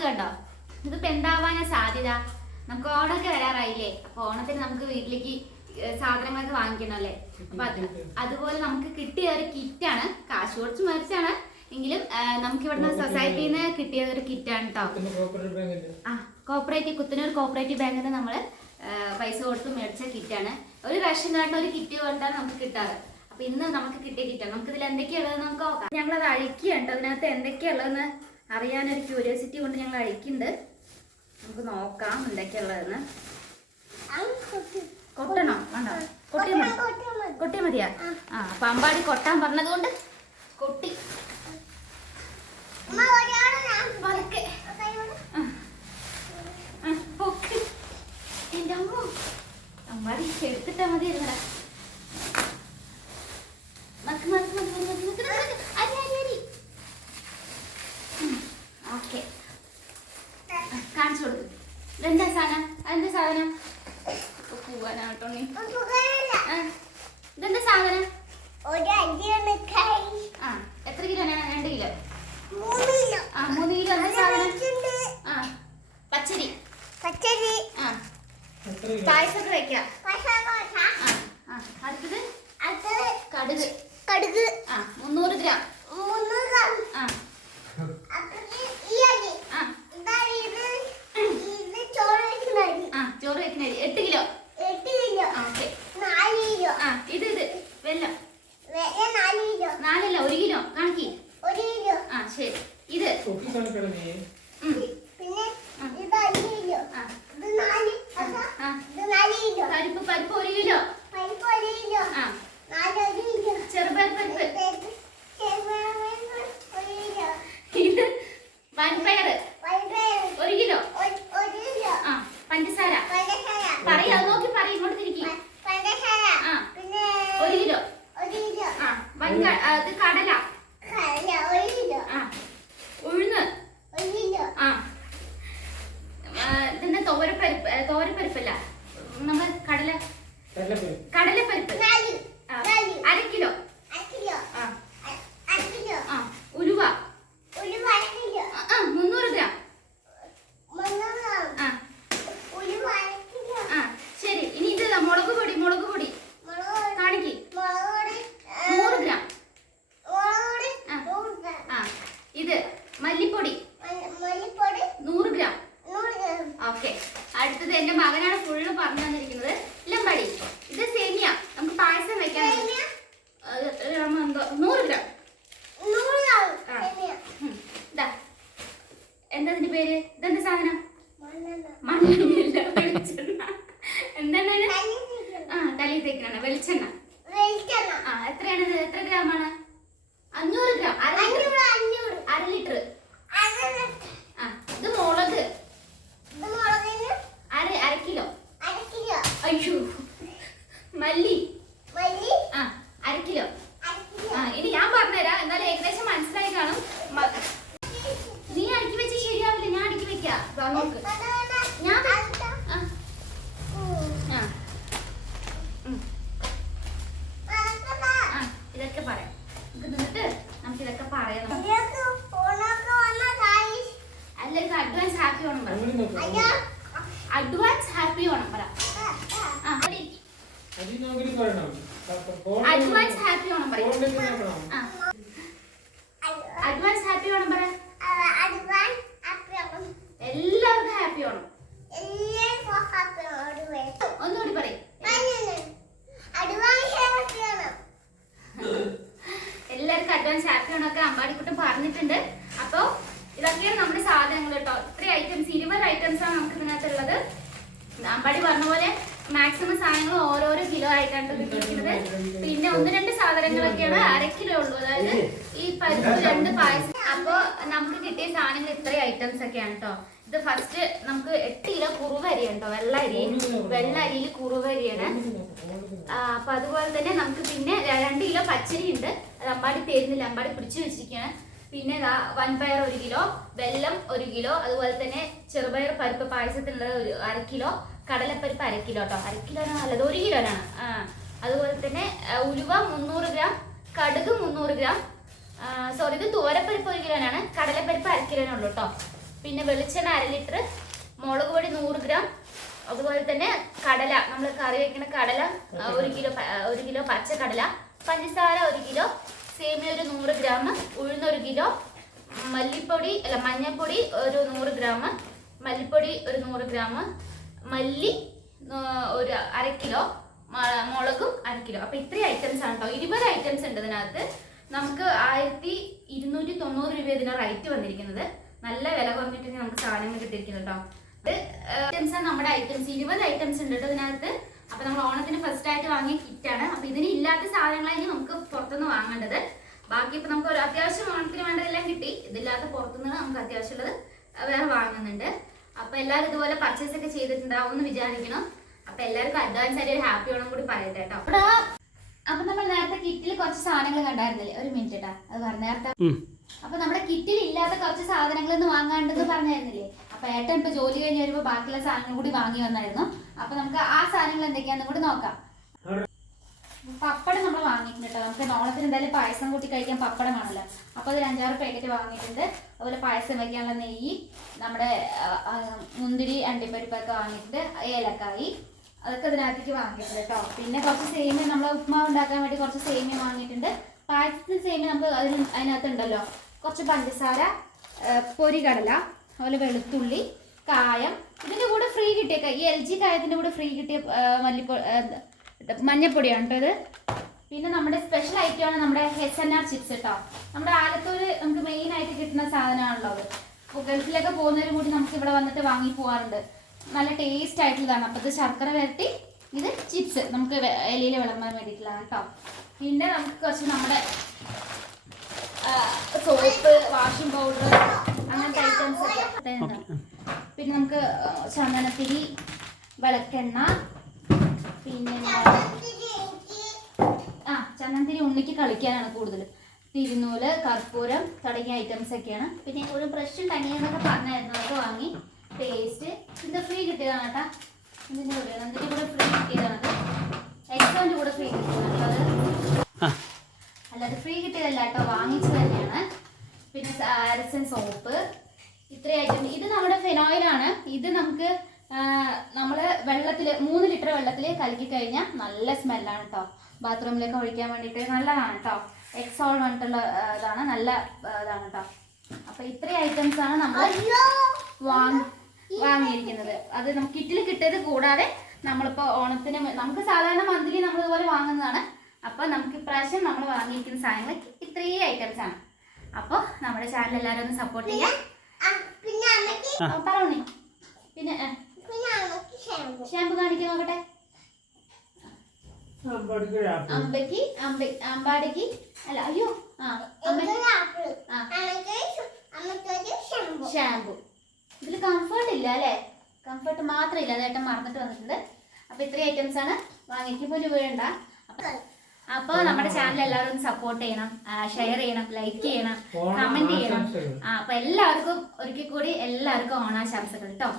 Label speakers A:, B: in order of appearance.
A: ചാക്ക് കണ്ടോ ഇതിപ്പോ എന്താവാനാ സാധ്യത? നമുക്ക് ഓണമൊക്കെ വരാറായില്ലേ? അപ്പൊ ഓണത്തിന് നമുക്ക് വീട്ടിലേക്ക് സാധനങ്ങളൊക്കെ വാങ്ങിക്കണം അല്ലേ അപ്പൊ അത് അതുപോലെ നമുക്ക് കിട്ടിയ ഒരു കിറ്റാണ്. കാശ് കുറച്ച് മരിച്ചാണ് എങ്കിലും നമുക്ക് ഇവിടുന്ന് സൊസൈറ്റിയിൽ നിന്ന് കിട്ടിയ ഒരു കിറ്റാണ് കേട്ടോ ആ കോപ്പറേറ്റീവ് കുത്തനൂർ കോപ്പറേറ്റീവ് ബാങ്കിൽ നിന്ന് നമ്മൾ പൈസ കൊടുത്ത് മേടിച്ച കിറ്റാണ്. ഒരു റേഷൻ കാർഡിന് ഒരു കിറ്റ് കൊണ്ടാണ് നമുക്ക് കിട്ടാറ്. അപ്പൊ ഇന്ന് നമുക്ക് കിട്ടിയ കിറ്റാണ്. നമുക്ക് ഇതിൽ എന്തൊക്കെയുള്ളത് നമുക്ക് നോക്കാം. ഞങ്ങൾ അത് അഴിക്കുകയുണ്ടോ അതിനകത്ത് എന്തൊക്കെയുള്ളതെന്ന് അറിയാനൊരു ക്യൂരിയോസിറ്റി കൊണ്ട് ഞങ്ങൾ അഴിക്കുന്നുണ്ട്. നമുക്ക് നോക്കാം എന്തൊക്കെയുള്ളതെന്ന്. കൊട്ടണോ? വേണ്ടോ? കൊട്ടി മതി. കൊട്ടി മതിയാ? ആ അപ്പൊ അമ്പാടി കൊട്ടാൻ പറഞ്ഞത് കൊണ്ട് കൊട്ടി എന്റെ അമ്മ. അമ്മാടി എടുത്തിട്ടാ മതി ഇരുന്നടാ മക്ക് മക്ക് മക്ക് മക്ക് മക്ക് മക്ക് മക്ക്. അരി അരി അരി ഓക്കെ കാണിച്ചു കൊടുക്കും ഇതെന്താ സാധനം അതെന്താ സാധനം ഇപ്പൊ പോവാനാട്ടോ നീ ആ. ഇതെന്താ സാധനം ആ എത്ര കിലോ രണ്ട് കിലോ ആ മൂന്ന് കിലോ എന്താ സാധനം ആ പച്ചരി
B: പച്ചരി
A: ആ
C: എത്ര കിലോ
A: പായസമൊക്കെ വെക്കാം
B: പശ
A: ആ ആ അടുത്തത്
B: അത്
A: കടുക്.
B: കടുക്.
A: ആ മുന്നൂറ് ഗ്രാം.
B: മുന്നൂറ് ഗ്രാം.
A: ആ.
B: ചോറ് വെക്കുന്ന അരി.
A: എട്ട് കിലോ.
B: എട്ട് കിലോ. നാല് കിലോ.
A: ആ ഇത് ഇത്. വെല്ലം.
B: വെള്ള നാല് കിലോ.
A: നാലല്ല ഒരു കിലോ. കണക്കി.
B: ഒരു കിലോ.
A: ആ ശരി. ഇത്
C: ഒപ്പിസാണ് കിടന്നേ
A: ഉം,
B: പിന്നെ ഇത് അഞ്ച് കിലോ
A: ആ
B: ഇത് നാല് പശ
A: ആ
B: ഇത് നാല് കിലോ
A: പരിപ്പ് പരിപ്പ് ഒരു കിലോ
B: പരിപ്പ് ഒരു കിലോ
A: ആ
B: നാല് ഒരു കിലോ
A: ചെറുപയർ പരിപ്പ്
B: ഇത് ചെറുപയർ ഒരു കിലോ
A: ഇത് വൻപയർ
B: വൈകിട്ട്
A: ഒരു കിലോ
B: ഒരു- ഒരു കിലോ
A: ആ പഞ്ചസാര
B: പഞ്ചസാര
A: പറയും അത് നോക്കി പറയും ഇങ്ങോട്ട് തിരിക്കി
B: പ- പഞ്ചസാര
A: ആ.
B: പിന്നെ
A: ഒരു കിലോ
B: ഒരു കിലോ
A: ആ വൻ ക- ആ, ഇത് കടല
B: കടല ഒരു കിലോ
A: ആ ഉഴുന്ന്
B: ഒരു കിലോ
A: ആ ആ, ഇതെന്താ തോരപ്പരിപ്പ് ഏ, തോരപ്പരിപ്പല്ല നമ്മൾ കടല
C: കടലപ്പേര്
A: കടലപ്പരിപ്പ്
B: നാല്
A: ആ,
B: നാല്
A: അര കിലോ
B: അര കിലോ
A: ആ
B: അ- അര കിലോ
A: ആ ഉലുവ
B: ഒരു അര കിലോ
A: ആ, ആ മുന്നൂറ് ഗ്രാം
B: മുന്നൂറ് ഗ്രാം
A: ആ
B: ഒരു അര കിലോ
A: ആ ശരി ഇനി ഇത് ദാ മുളക് പൊടി മുളക് പൊടി
B: മുളക് പൊടി
A: കാണിക്ക്
B: മുളക് പൊടി ആ,
A: നൂറ് ഗ്രാം
B: മുളക് പൊടി
A: ആ.
B: നൂറ് ഗ്രാം
A: ആ ഇത് മല്ലിപ്പൊടി
B: മല്ലി- മല്ലിപ്പൊടി
A: നൂറ് ഗ്രാം
B: നൂറ് ഗ്രാം
A: ഓക്കെ അടുത്തത് എന്റെ മകനാണ് ഫുള്ള് പറഞ്ഞു തന്നിരിക്കുന്നത്. ലമ്പടി ഇത് സേമിയ. നമുക്ക് പായസം വെക്കാൻ എത്ര ഗ്രാം എന്തോ? നൂറ് ഗ്രാം. ഇതാ എന്താ ഇതിന്റെ പേര്? ഇതെന്താ സാധനം?
B: മണ്ണെണ്ണ.
A: വെളിച്ചെണ്ണ. എന്താണ്? ആ തലയിൽ തേക്കാണ് വെളിച്ചെണ്ണ. ആ എത്രയാണ് എത്ര ഗ്രാമാണ് അഞ്ഞൂറ് ഗ്രാം അര ലിറ്റർ
B: അഞ്ഞൂറ് അഞ്ഞൂറ്
A: അര ലിറ്റർ
B: അത്
A: ആ ഇത് മുളക്
B: ഇത് മുളകിന്
A: അര അര കിലോ
B: അര കിലോ
A: അയ്യോ മല്ലി
B: മല്ലി
A: ആ അര കിലോ
B: അര കിലോ
A: ആ ഇനി ഞാൻ പറഞ്ഞുതരാം എന്നാലും ഏകദേശം മനസ്സിലായി കാണും മ- നീ അടുക്കി വെച്ച് ശരിയാവില്ല ഞാൻ അടുക്കി വെക്കാം ദാ നോക്ക് ഞാൻ
B: അടുത്ത
A: ആ ആ ഉം.
B: അടുത്തതാ.
A: ആ ഇതൊക്കെ പറയാം നമുക്ക് നിന്നിട്ട് നമുക്ക് ഇതൊക്കെ പറയണം
B: ഇതിലേക്ക് ഫോണൊക്കെ വന്ന guys.
A: അല്ല ഇത് അഡ്വാൻസ് ഹാപ്പി ഓണം പറ
C: അങ്ങനെ നോക്കാം
B: അയ്യോ.
A: അഡ്വാൻസ് ഹാപ്പി ഓണം പറ
B: ആ, ആ.
A: ആ അവിടെ ഇരിക്ക്.
C: അതിന് നോക്കി പറയണം
A: advance happy Onam. Advance happy Onam പറ എല്ലാവർക്കും ഹാപ്പി ഓണം. ഒന്നുകൂടി പറയും. എല്ലാവർക്കും അഡ്വാൻസ് ഹാപ്പി ഓണമൊക്കെ അമ്പാടിക്കുട്ടം പറഞ്ഞിട്ടുണ്ട് അപ്പോൾ ഇതൊക്കെയാണ് നമ്മുടെ സാധനങ്ങൾ കേട്ടോ ഇത്രയും ഐറ്റംസ് ഇരുപത് ഐറ്റംസ് ആണ് നമുക്ക് ഇതിനകത്തുള്ളത് അമ്പാടി പറഞ്ഞ പോലെ മാക്സിമം സാധനങ്ങൾ ഓരോരോ കിലോ ആയിട്ടാണ് കിട്ടിയിരിക്കുന്നത്. പിന്നെ ഒന്ന് രണ്ട് സാധനങ്ങളൊക്കെയാണ് അര കിലോ ഉള്ളൂ. അതായത് ഈ പരിപ്പ് രണ്ട് പായസം. അപ്പോൾ നമുക്ക് കിട്ടിയ സാധനങ്ങൾ ഇത്രയും ഐറ്റംസ് ഒക്കെയാണ് കേട്ടോ ഇത് ഫസ്റ്റ് നമുക്ക് എട്ട് കിലോ കുറുവരിയാണ് ഉണ്ടോ വെള്ള അരി. വെള്ള അരിയിൽ കുറുവരിയാണ് അപ്പൊ അതുപോലെ തന്നെ നമുക്ക് പിന്നെ രണ്ട് കിലോ പച്ചരി ഉണ്ട്. അത് അമ്പാടി തരുന്നില്ല. അമ്പാടി പിടിച്ചു വെച്ചിരിക്കുകയാണ്. പിന്നെ വൻപയർ ഒരു കിലോ വെല്ലം ഒരു കിലോ അതുപോലെ തന്നെ ചെറുപയർ പരിപ്പ് പായസത്തിനുള്ള ഒരു അര കിലോ കടലപ്പരിപ്പ് അര കിലോ കേട്ടോ അര കിലോ നല്ലത് ഒരു കിലോനാണ് ആ അതുപോലെ തന്നെ ഉലുവ മുന്നൂറ് ഗ്രാം കടുക് മുന്നൂറ് ഗ്രാം സോറി ഇത് തുവരപ്പരിപ്പ് ഒരു കിലോനാണ് കടലപ്പരിപ്പ് അര കിലോനുള്ളൂ കേട്ടോ പിന്നെ വെളിച്ചെണ്ണ അര ലിറ്റർ മുളക് പൊടി നൂറ് ഗ്രാം അതുപോലെ തന്നെ കടല നമ്മൾ കറി വെക്കുന്ന കടല ഒരു കിലോ ഒരു കിലോ പച്ച കടല പഞ്ചസാര ഒരു കിലോ സേമിയ ഒരു നൂറ് ഗ്രാം ഉഴുന്ന ഒരു കിലോ മല്ലിപ്പൊടി അല്ല മഞ്ഞൾപ്പൊടി ഒരു നൂറ് ഗ്രാം മല്ലിപ്പൊടി ഒരു നൂറ് ഗ്രാം മല്ലി ഒരു അര കിലോ മുളകും അര കിലോ. അപ്പൊ ഇത്രയും ഐറ്റംസ് ആണ് കേട്ടോ ഇരുപത് ഐറ്റംസ് ഉണ്ട് ഇതിനകത്ത്. നമുക്ക് ആയിരത്തി ഇരുന്നൂറ്റി തൊണ്ണൂറ് രൂപ ഇതിന് റേറ്റ് വന്നിരിക്കുന്നത്. നല്ല വില കുറഞ്ഞിട്ട് നമുക്ക് സാധനങ്ങൾ കിട്ടിയിരിക്കുന്നത് കേട്ടോ ഇത് ഐറ്റംസ് ആണ് നമ്മുടെ ഐറ്റംസ് ഇരുപത് ഐറ്റംസ് ഉണ്ട് കേട്ടോ ഇതിനകത്ത്. അപ്പൊ നമ്മൾ ഓണത്തിന് ഫസ്റ്റ് ആയിട്ട് വാങ്ങിയ കിറ്റാണ് അപ്പൊ ഇതിന് ഇല്ലാത്ത സാധനങ്ങളായിരിക്കും നമുക്ക് പുറത്തുനിന്ന് വാങ്ങേണ്ടത്. ബാക്കി ഇപ്പൊ നമുക്ക് ഒരു അത്യാവശ്യം ഓണത്തിന് വേണ്ടതെല്ലാം കിട്ടി. ഇതില്ലാത്ത പുറത്തുനിന്ന് നമുക്ക് അത്യാവശ്യമുള്ളത് വേറെ വാങ്ങുന്നുണ്ട്. അപ്പൊ എല്ലാവരും ഇതുപോലെ പർച്ചേസ് ഒക്കെ ചെയ്തിട്ടുണ്ടാവും എന്ന് വിചാരിക്കണം. അപ്പൊ എല്ലാവർക്കും അഡ്വാൻസ് ആയിട്ട് ഒരു ഹാപ്പി ഓണം കൂടി പറയട്ടെ കേട്ടോ അപ്പൊ നമ്മൾ നേരത്തെ കിറ്റിൽ കുറച്ച് സാധനങ്ങൾ കണ്ടായിരുന്നില്ലേ? ഒരു മിനിറ്റ് കേട്ടാ അത് പറഞ്ഞ നേരത്തെ. അപ്പൊ നമ്മുടെ കിറ്റിൽ ഇല്ലാത്ത കുറച്ച് സാധനങ്ങൾ ഒന്ന് വാങ്ങാണ്ടെന്ന് പറഞ്ഞായിരുന്നില്ലേ? അപ്പൊ ഏട്ടൻ ഇപ്പൊ ജോലി കഴിഞ്ഞ് വരുമ്പോ ബാക്കിയുള്ള സാധനങ്ങൾ കൂടി വാങ്ങി വന്നായിരുന്നു. അപ്പൊ നമുക്ക് ആ സാധനങ്ങൾ എന്തൊക്കെയാണെന്ന് കൂടി നോക്കാം. പപ്പടം നമ്മൾ വാങ്ങിയിട്ടുണ്ട് കേട്ടോ. നമുക്ക് ഓണത്തിന് എന്തായാലും പായസം കൂട്ടി കഴിക്കാൻ പപ്പടം വേണമല്ലോ. അപ്പോൾ ഒരു അഞ്ചാറ് പാക്കറ്റ് വാങ്ങിയിട്ടുണ്ട്. അതുപോലെ പായസം വയ്ക്കാനുള്ള നെയ്യ് നമ്മുടെ മുന്തിരി അണ്ടിപ്പരിപ്പൊക്കെ വാങ്ങിയിട്ടുണ്ട്. ഏലക്കായി. അതൊക്കെ ഇതിനകത്തേക്ക് വാങ്ങിയിട്ടുണ്ട് കേട്ടോ. പിന്നെ കുറച്ച് സേമിയ നമ്മൾ ഉപ്മാവ് ഉണ്ടാക്കാൻ വേണ്ടി കുറച്ച് സേമിയ വാങ്ങിയിട്ടുണ്ട്. പായസത്തിന് സേമിയ നമുക്ക് അതിന് അതിനകത്ത് ഉണ്ടല്ലോ കുറച്ച് പഞ്ചസാര പൊരികടല അതുപോലെ വെളുത്തുള്ളി കായം. ഇതിന്റെ കൂടെ ഫ്രീ കിട്ടിയ ഈ എൽ ജി കായത്തിന്റെ കൂടെ ഫ്രീ കിട്ടിയ മല്ലിപ്പൊ മഞ്ഞപ്പൊടിയാണ് കേട്ടോ ഇത്. പിന്നെ നമ്മുടെ സ്പെഷ്യൽ ഐറ്റമാണ് നമ്മുടെ എസ് എൻ ആർ ചിപ്സ് കേട്ടോ. നമ്മുടെ ആലത്തൂര് നമുക്ക് മെയിൻ ആയിട്ട് കിട്ടുന്ന സാധനമാണല്ലോ അത്. അപ്പോൾ ഗൾഫിലൊക്കെ പോകുന്നവരും കൂടി നമുക്ക് ഇവിടെ വന്നിട്ട് വാങ്ങി പോകാറുണ്ട് നല്ല ടേസ്റ്റ് ആയിട്ടുള്ളതാണ്. അപ്പോൾ ഇത് ശർക്കര വരട്ടി ഇത് ചിപ്സ് നമുക്ക് ഇലയിൽ വിളമ്പാൻ വേണ്ടിയിട്ടുള്ളതാണ് കേട്ടോ. പിന്നെ നമുക്ക് കുറച്ച് നമ്മുടെ സോപ്പ് വാഷിംഗ് പൗഡർ അങ്ങനത്തെ ഐറ്റംസ് ഒക്കെ. പിന്നെ നമുക്ക് ചന്ദനത്തിരി വിളക്കെണ്ണ പിന്നെ ആ ചന്ദനത്തിരി ഉണ്ണിക്ക് കളിക്കാനാണ് കൂടുതൽ തിരുനൂൽ കർപ്പൂരം തുടങ്ങിയ ഐറ്റംസ് ഒക്കെയാണ്. പിന്നെ ഒരു ബ്രഷ് തനിയെന്നൊക്കെ പറഞ്ഞായിരുന്നു അത് വാങ്ങി പേസ്റ്റ് ഇത് ഫ്രീ കിട്ടിയതാണ് കേട്ടാ. ഇതിന്റെ കൂടെ ഫ്രീ കിട്ടിയതാണ് എക്സാമിന്റെ കൂടെ ഫ്രീ കിട്ടിയതാണ് അല്ല അത് അല്ലാതെ ഫ്രീ കിട്ടിയതല്ല കേട്ടോ വാങ്ങിച്ചു തന്നെയാണ്. പിന്നെ സാരസൻ സോപ്പ് ഇത്രയും ഐറ്റം ഇത് നമ്മുടെ ഫെനോയിലാണ് ഇത് നമുക്ക് നമ്മൾ വെള്ളത്തിൽ മൂന്ന് ലിറ്റർ വെള്ളത്തിൽ കലക്കി കഴിഞ്ഞാൽ നല്ല സ്മെല്ലാണ് കേട്ടോ ബാത്റൂമിലേക്ക് ഒഴിക്കാൻ വേണ്ടിയിട്ട് നല്ലതാണ് കേട്ടോ എക്സോൾ പറഞ്ഞിട്ടുള്ള ഇതാണ് നല്ല ഇതാണ് കേട്ടോ അപ്പോൾ ഇത്രയും ഐറ്റംസ് ആണ് നമ്മൾ വാങ്ങി വാങ്ങിയിരിക്കുന്നത്. അത് നമുക്ക് കിറ്റിൽ കിട്ടിയത് കൂടാതെ നമ്മളിപ്പോൾ ഓണത്തിന് നമുക്ക് സാധാരണ മന്ത്ലി നമ്മൾ ഇതുപോലെ വാങ്ങുന്നതാണ്. അപ്പോൾ നമുക്ക് ഇപ്രാവശ്യം നമ്മൾ വാങ്ങിയിരിക്കുന്ന സാധനങ്ങൾ ഇത്രയും ഐറ്റംസ് ആണ്. അപ്പോൾ നമ്മുടെ ചാനൽ എല്ലാവരും ഒന്ന് സപ്പോർട്ട് ചെയ്യാം.
B: പിന്നെ
A: ആ, പിന്നെ
B: ഷാമ്പു
A: കാണിക്കാൻ നോക്കട്ടെ. അമ്പയ്ക്ക് അമ്പ അമ്പാടിക്ക് അല്ല അയ്യോ ആ
B: ഷാമ്പു.
A: ഷാമ്പു. ഇതിൽ കംഫർട്ട് ഇല്ല അല്ലേ? കംഫർട്ട് മാത്രം ഇല്ല അതേട്ടൻ മറന്നിട്ട് വന്നിട്ടുണ്ട്. അപ്പൊ ഇത്രയും ഐറ്റംസ് ആണ് വാങ്ങിക്കുമ്പോൾ വേണ്ട അപ്പോൾ നമ്മുടെ ചാനൽ എല്ലാവരും സപ്പോർട്ട് ചെയ്യണം. ഷെയർ ചെയ്യണം ലൈക്ക് ചെയ്യണം കമന്റ് ചെയ്യണം. ആ അപ്പൊ എല്ലാവർക്കും ഒരിക്കൽ കൂടി എല്ലാവർക്കും ഓണാശംസകൾ കേട്ടോ